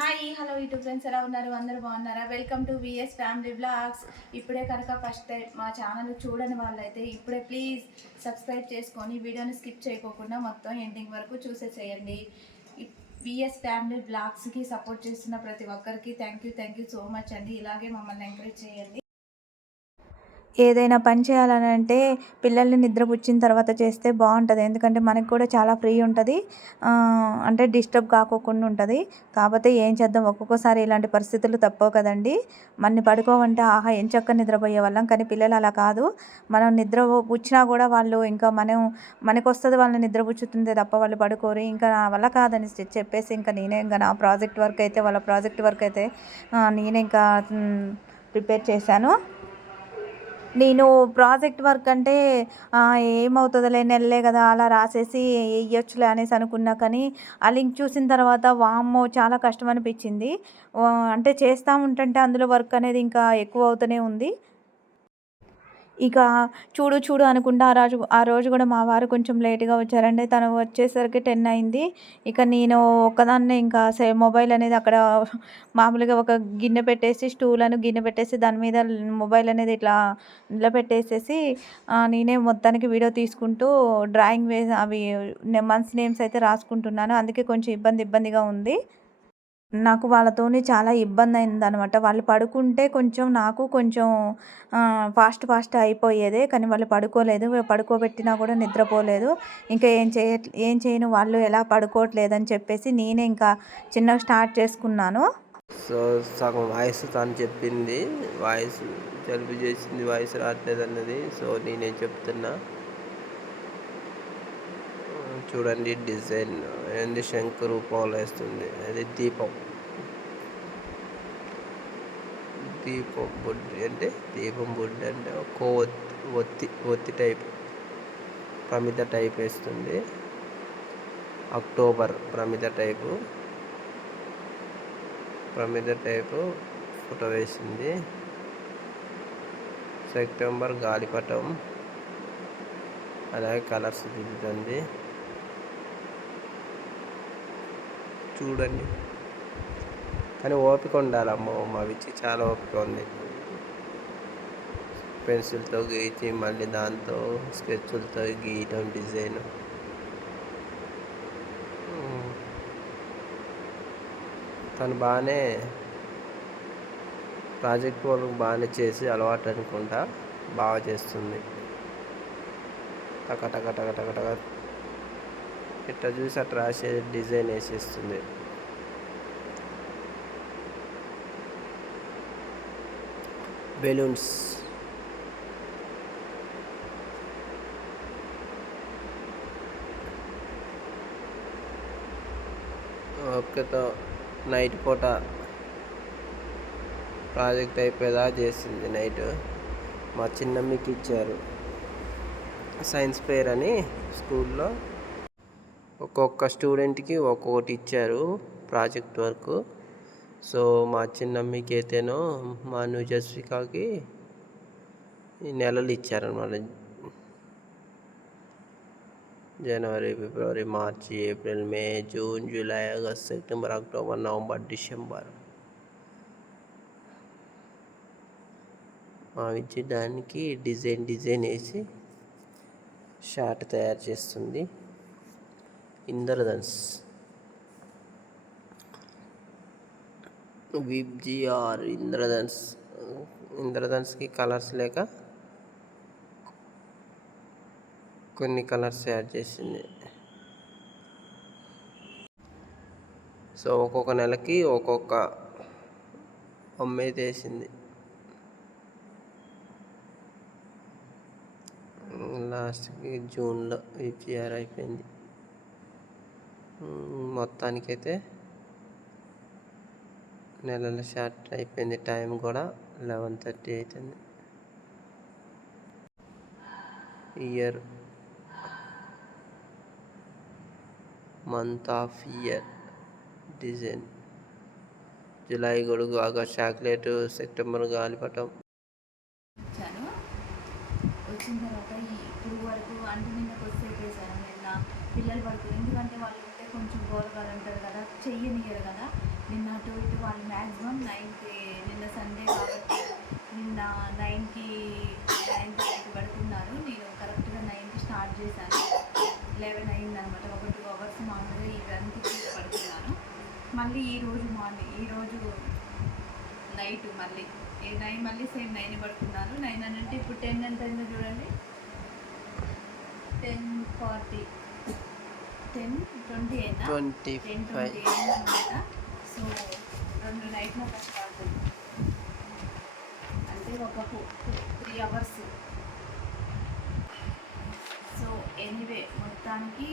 Hi hello YouTube friends ఎలా ఉన్నారు? అందరూ బాగున్నారా? Welcome to VS family vlogs ఇప్పుడే కనుక ఫస్ట్ టైం మా ఛానల్ చూడని వాళ్ళైతే ఇప్పుడే ప్లీజ్ సబ్స్క్రైబ్ చేసుకొని వీడియోని స్కిప్ చేయకోకుండా మొత్తం ఎండింగ్ వరకు చూసేసేయండి. విఎస్ ఫ్యామిలీ బ్లాగ్స్కి సపోర్ట్ చేస్తున్న ప్రతి ఒక్కరికి thank you thank you so much అండి. ఇలాగే మమ్మల్ని ఎంకరేజ్ చేయండి. ఏదైనా పని చేయాలని అంటే పిల్లల్ని నిద్రపుచ్చిన తర్వాత చేస్తే బాగుంటుంది. ఎందుకంటే మనకు కూడా చాలా ఫ్రీ ఉంటుంది. అంటే డిస్టర్బ్ కాకోకుండా ఉంటుంది. కాకపోతే ఏం చేద్దాం? ఒక్కొక్కసారి ఇలాంటి పరిస్థితులు తప్పవు కదండి. మనని పడుకోమంటే ఆహా ఏం చక్క నిద్రపోయే వాళ్ళం. కానీ పిల్లలు అలా కాదు. మనం నిద్ర పుచ్చినా కూడా వాళ్ళు ఇంకా మనం మనకు వస్తుంది వాళ్ళని నిద్రపుచ్చుతుంది తప్ప వాళ్ళు పడుకోరు. ఇంకా నా వల్ల కాదని చెప్పేసి ఇంకా నేనే ఇంకా నా ప్రాజెక్ట్ వర్క్ అయితే వాళ్ళ ప్రాజెక్ట్ వర్క్ అయితే నేనే ఇంకా ప్రిపేర్ చేశాను. నేను ప్రాజెక్ట్ వర్క్ అంటే ఏమవుతుందిలే నెలలే కదా అలా రాసేసి వేయొచ్చులే అనేసి అనుకున్నా కానీ ఆ లింక్ చూసిన తర్వాత వామ్మో చాలా కష్టం అనిపించింది. అంటే చేస్తూ ఉంటుంటే అందులో వర్క్ అనేది ఇంకా ఎక్కువ అవుతూనే ఉంది. ఇక చూడు చూడు అనుకుంటా ఆ రోజు ఆ రోజు కూడా మా వారు కొంచెం లేట్గా వచ్చారండి. తను వచ్చేసరికి టెన్ అయింది. ఇక నేను ఒక్కదాన్నే ఇంకా సే మొబైల్ అనేది అక్కడ మామూలుగా ఒక గిన్నె పెట్టేసి స్టూల్ అని గిన్నె పెట్టేసి దాని మీద మొబైల్ అనేది ఇట్లా నిలబెట్టేసేసి నేనే మొత్తానికి వీడియో తీసుకుంటూ డ్రాయింగ్ వేసి అవి మంత్స్ నేమ్స్ అయితే రాసుకుంటున్నాను. అందుకే కొంచెం ఇబ్బంది ఇబ్బందిగా ఉంది. నాకు వాళ్ళతోని చాలా ఇబ్బంది అయిందనమాట వాళ్ళు పడుకుంటే కొంచెం నాకు కొంచెం ఫాస్ట్ ఫాస్ట్ అయిపోయేదే. కానీ వాళ్ళు పడుకోలేదు. పడుకోబెట్టినా కూడా నిద్రపోలేదు. ఇంకా ఏం చేయ ఏం చేయను? వాళ్ళు ఎలా పడుకోవట్లేదని చెప్పేసి నేనే ఇంకా చిన్నగా స్టార్ట్ చేసుకున్నాను. సో సగం వాయిస్ తను చెప్పింది. వాయిస్ జలుబు చేసింది. వాయిస్ రావట్లేదు అన్నది సో నేనే చెప్తున్నా. చూడండి డిజైన్. ఏంది శంకు రూపంలో వేస్తుంది? అది దీపం. దీపం బుడ్డి అంటే దీపం బుడ్డి అంటే ఒక్కో ఒత్తి ఒత్తి ఒత్తి టైప్ ప్రమిత టైప్ వేస్తుంది. అక్టోబర్ ప్రమిత టైపు ప్రమిద టైపు ఫోటో వేసింది. సెప్టెంబర్ గాలిపటం అలాగే కలర్స్ దిద్దుతుంది. చూడండి. కానీ ఓపిక ఉండాలమ్మో మా విచ్చి చాలా ఓపిక ఉంది. పెన్సిల్తో గీచి మళ్ళీ దాంతో స్కెచ్లతో గీయటం డిజైన్. తను బాగానే ప్రాజెక్ట్ వర్క్ బాగానే చేసి అలవాటు అనుకుంటా బాగా చేస్తుంది. టక టక టక టక టక ఇట్లా చూసి అట్లా రాసే డిజైన్ వేసేస్తుంది. బెలూన్స్. ఓకేతో నైట్ పూట ప్రాజెక్ట్ అయిపోయేదా చేసింది నైట్. మా చిన్నమ్మకి ఇచ్చారు. సైన్స్ ఫెయిర్ అని స్కూల్లో. ఒక్కొక్క స్టూడెంట్కి ఒక్కొక్కటి ఇచ్చారు ప్రాజెక్ట్ వర్క్. సో మా చిన్నమ్మకి అయితేనో మా నుజస్వికాకి ఈ నెలలు ఇచ్చారనమాట. జనవరి ఫిబ్రవరి మార్చి April May June July August September October November December. మా విద్య దానికి డిజైన్ డిజైన్ వేసి షార్ట్ తయారు చేస్తుంది. ఇంద్రధన్స్. విబ్జిఆర్ ఇంద్రధన్స్. ఇంద్రధన్స్కి కలర్స్ లేక కొన్ని కలర్స్ యాడ్ చేసింది. సో ఒక్కొక్క నెలకి ఒక్కొక్క బొమ్మ అయితే వేసింది లాస్ట్కి జూన్లో విపిఆర్ అయిపోయింది. మొత్తానికైతే నెలల షార్ట్ అయిపోయింది. టైం కూడా లెవెన్ థర్టీ అవుతుంది year month of year design July గొడుగు ఆగస్ట్ చాక్లెట్ సెప్టెంబర్ గాలిపటం. వచ్చిన. తర్వాత ఇప్పుడు వరకు అంటే నిన్న కొద్దిసేపు వేసాను నిన్న పిల్లలు పడుతుంది ఎందుకంటే వాళ్ళు కొంచెం గోలగాలు అంటారు కదా చెయ్యనియరు కదా. నిన్న అటు ఇటు వాళ్ళు మ్యాక్సిమం నైన్కి నిన్న సండే కాబట్టి నిన్న నైన్కి నైన్ థర్టీకి పడుతున్నారు నేను కరెక్ట్గా నైన్కి స్టార్ట్ చేశాను. లెవెన్ అయిందనమాట. ఒక టూ అవర్స్ మామూలుగా ఈ రన్కి పడుతున్నాను మళ్ళీ ఈ రోజు మార్నింగ్ ఈరోజు నైట్ మళ్ళీ. ఈ నైన్ మళ్ళీ సేమ్ నైన్ పడుకున్నాను. నైన్ అని అంటే ఇప్పుడు టెన్ ఎంత అయిందో చూడండి. టెన్ ఫార్టీ టెన్ ట్వంటీ అయిందా ట్వంటీ టెన్ ఫైవ్ సో రెండు నైట్లో కష్టపడుతుంది అంటే ఒక త్రీ అవర్స్. సో ఎనీవే మొత్తానికి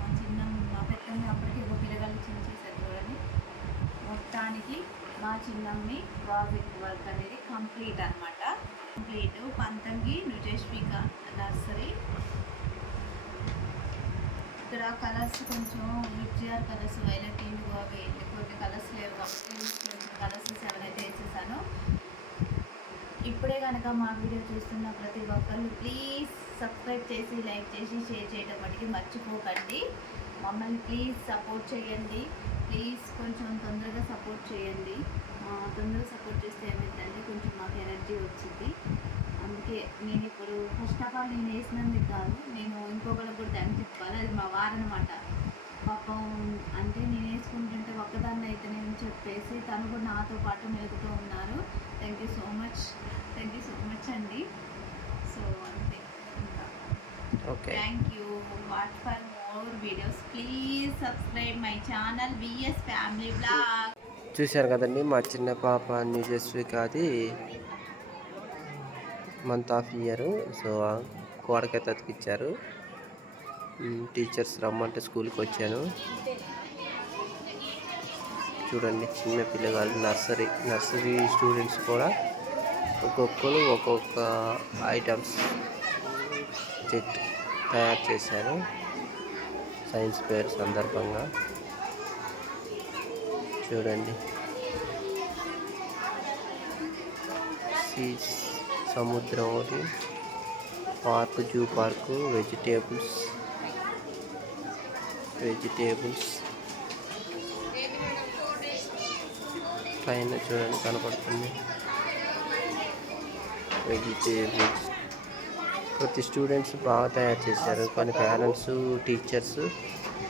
మా చిన్న మా పెద్దమ్మి అప్పటికి ఒక పిల్లగాళ్ళు చిన్న చేశారు చూడండి. మొత్తానికి మా చిన్నమ్మి ప్రాజెక్ట్ వర్క్ అనేది కంప్లీట్ అన్నమాట. కంప్లీట్. పంతంగి నృజస్విక నర్సరీ ఇక్కడ కలర్స్ కొంచెం విజిఆర్ కలర్స్ వైలెట్ ఇండిగో అవి కొన్ని కలర్స్ లేవు కాబట్టి కలర్స్ సెవెన్ అయితే వేసేసాను. ఇప్పుడే కనుక మా వీడియో చూస్తున్న ప్రతి ఒక్కరు ప్లీజ్ సబ్స్క్రైబ్ చేసి లైక్ చేసి షేర్ చేయడం మటుకి మర్చిపోకండి. మమ్మల్ని ప్లీజ్ సపోర్ట్ చేయండి. ప్లీజ్ కొంచెం తొందరగా సపోర్ట్ చేయండి. తొందరగా సపోర్ట్ చేస్తే ఏమైందంటే కొంచెం మాకు ఎనర్జీ వచ్చింది. అందుకే నేను ఇప్పుడు ఫస్ట్ ఆఫ్ ఆల్ నేను వేసినందుకు కాదు నేను ఇంకొకరికి కూడా థ్యాంక్స్ చెప్పాలి. అది మా వారనమాట పాపం అంటే నేను వేసుకుంటుంటే ఒక్కదాన్ని అయితే నేను చెప్పేసి తను కూడా నాతో పాటు మెలుగుతూ ఉన్నారు. Thank you so much thank you so much అండి. సో అంతే. Okay thank you wait for more videos please subscribe my channel VS family vlog చూశారు కదండి మా చిన్న పాప నిజస్విక అది మంత్ ఆఫ్ ఇయర్ సో కోడకైతే అతికిచ్చారు. టీచర్స్ రమ్మంటే స్కూల్కి వచ్చాను. చూడండి చిన్న పిల్లగాళ్ళు నర్సరీ నర్సరీ స్టూడెంట్స్ కూడా ఒక్కొక్కరు ఒక్కొక్క ఐటమ్స్ చెట్టు తయారు చేశారు. సైన్స్ ఫేర్ సందర్భంగా. చూడండి. సీస్ సముద్రం ఒకటి park zoo park vegetables vegetables. పైన చూడండి కనపడుతుంది. వెజిటేబుల్స్. ప్రతి స్టూడెంట్స్ బాగా తయారు చేశారు. కొన్ని పేరెంట్స్ టీచర్స్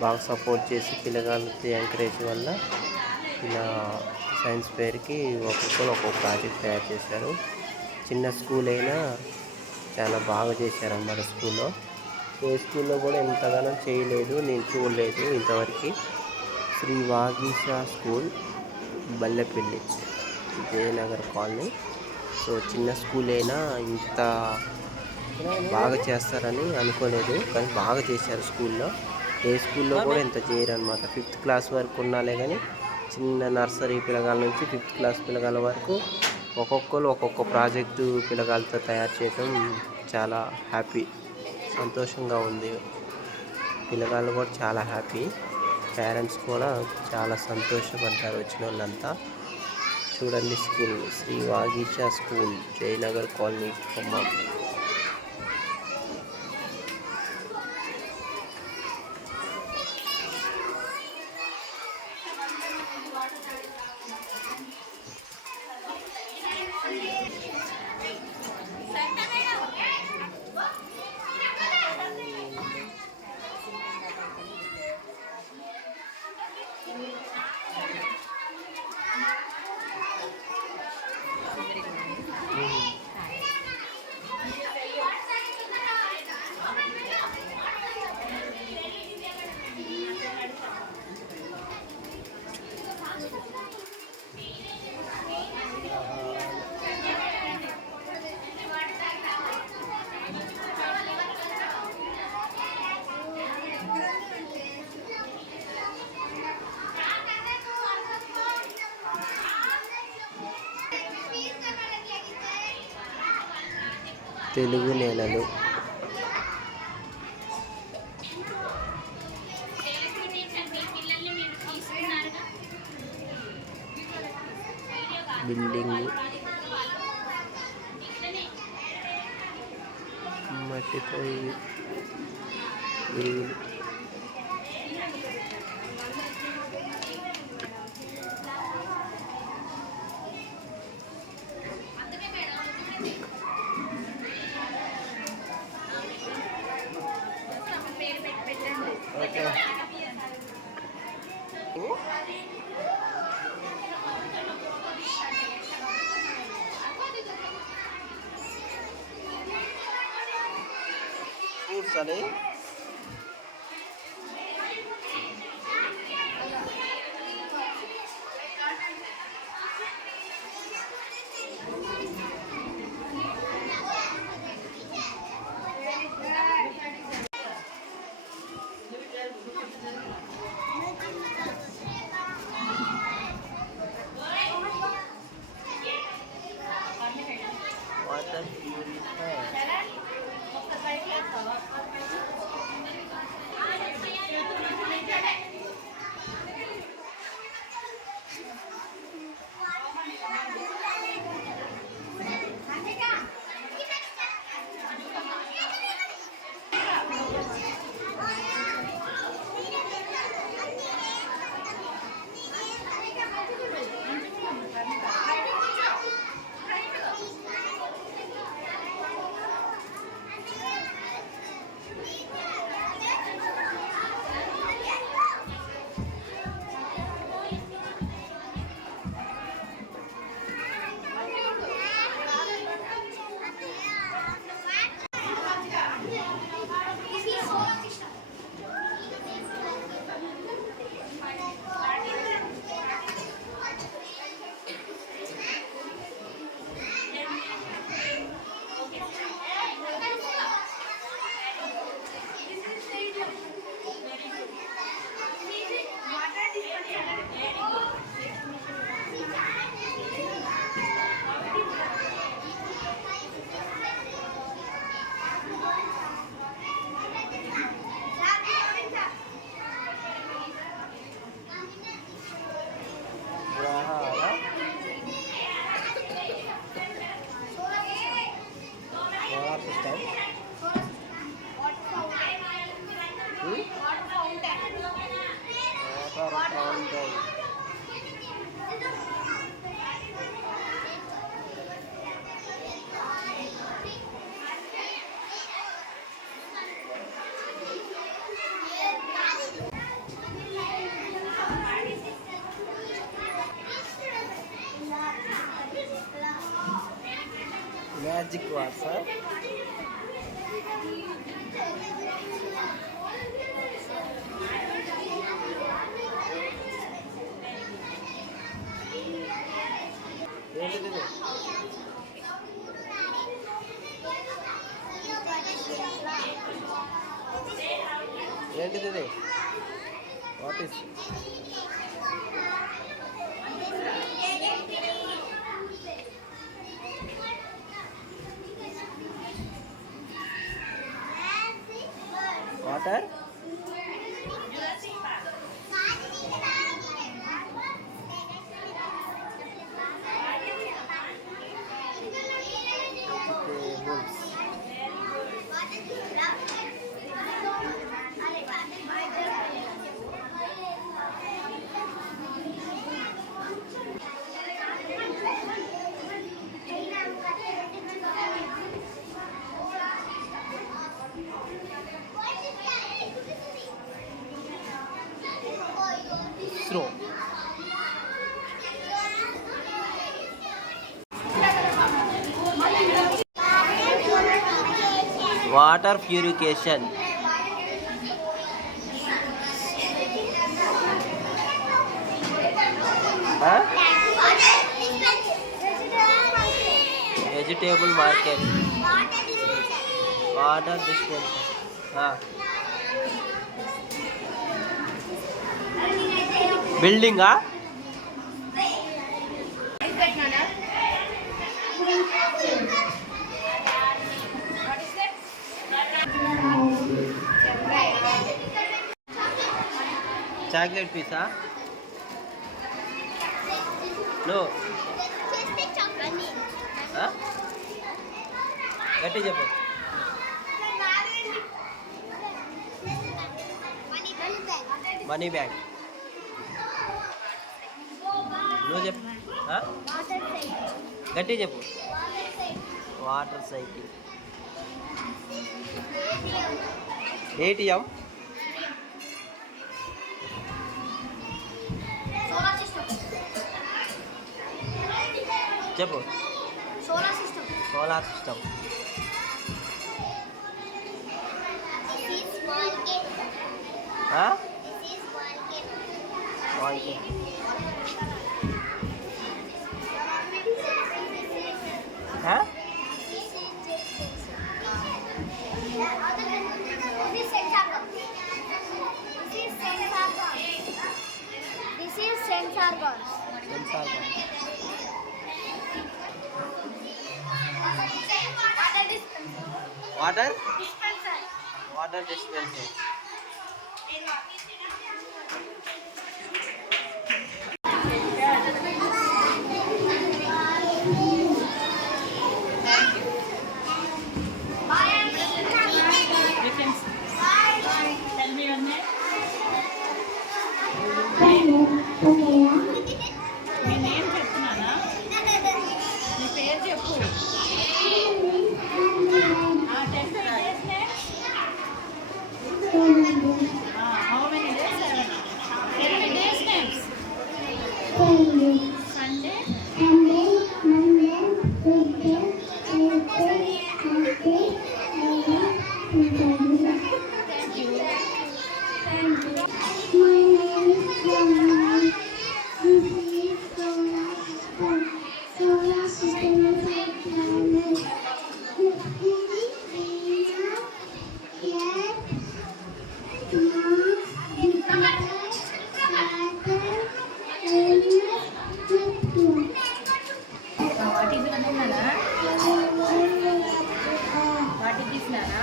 బాగా సపోర్ట్ చేసి పిల్లగాళ్ళకి ఎంకరేజ్ వల్ల ఇలా సైన్స్ ఫేర్కి ఒక్కొక్కరు ఒక్కొక్క ప్రాజెక్ట్ తయారు చేశారు. చిన్న స్కూల్ అయినా చాలా బాగా చేశారన్నమాట స్కూల్లో. ఏ స్కూల్లో కూడా ఎంతగానో చేయలేదు నేను చూడలేదు ఇంతవరకు. Shri Vageesha school Ballepalli Vijayanagar colony. So చిన్న స్కూల్ అయినా ఇంత బాగా చేస్తారని అనుకోలేదు కానీ బాగా చేశారు స్కూల్లో. ఏ స్కూల్లో కూడా ఇంత చేయరు అనమాట ఫిఫ్త్ క్లాస్ వరకు ఉన్నాలే కానీ చిన్న నర్సరీ పిల్లగాల నుంచి ఫిఫ్త్ క్లాస్ పిల్లగాల వరకు ఒక్కొక్కరు ఒక్కొక్క ప్రాజెక్టు పిల్లగాలతో తయారు చేయడం చాలా హ్యాపీ సంతోషంగా ఉంది. పిల్లగాళ్ళు కూడా చాలా హ్యాపీ. పేరెంట్స్ కూడా చాలా సంతోషపడ్డారు వచ్చిన వాళ్ళంతా చూడండి school Shri Vageesha school Jayanagar colony. Khammam Telugu నేలలు. బిల్డింగ్. మట్టిపై మ్యాజిక్ వాటర్ ఏంటిది ఇది? ఏంటిది ఇది what is water vegetables ISRO water purification vegetable market water dispense బిల్డింగా chocolate పీసా? నో గట్టి చెప్పు. మనీ బ్యాగ్ నువ్వు చెప్పు. గట్టి చెప్పు. వాటర్ సైకిల్ ఏటీఎం जब सोलर सिस्टम सोलर सिस्टम हाँ water water dispenser Sunday what is అనుకున్నానా తీసినానా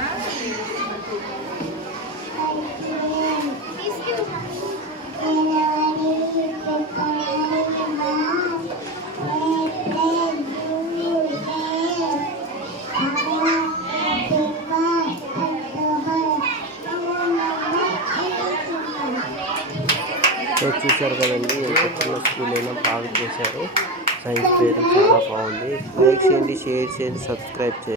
సో చూశారు కదండి ఎంత చిన్న స్కూల్ అయినా బాగా చేశారు. సైన్స్ చేయడం చాలా బాగుంది. లైక్ చేయండి షేర్ చేయండి సబ్స్క్రైబ్ చేయండి.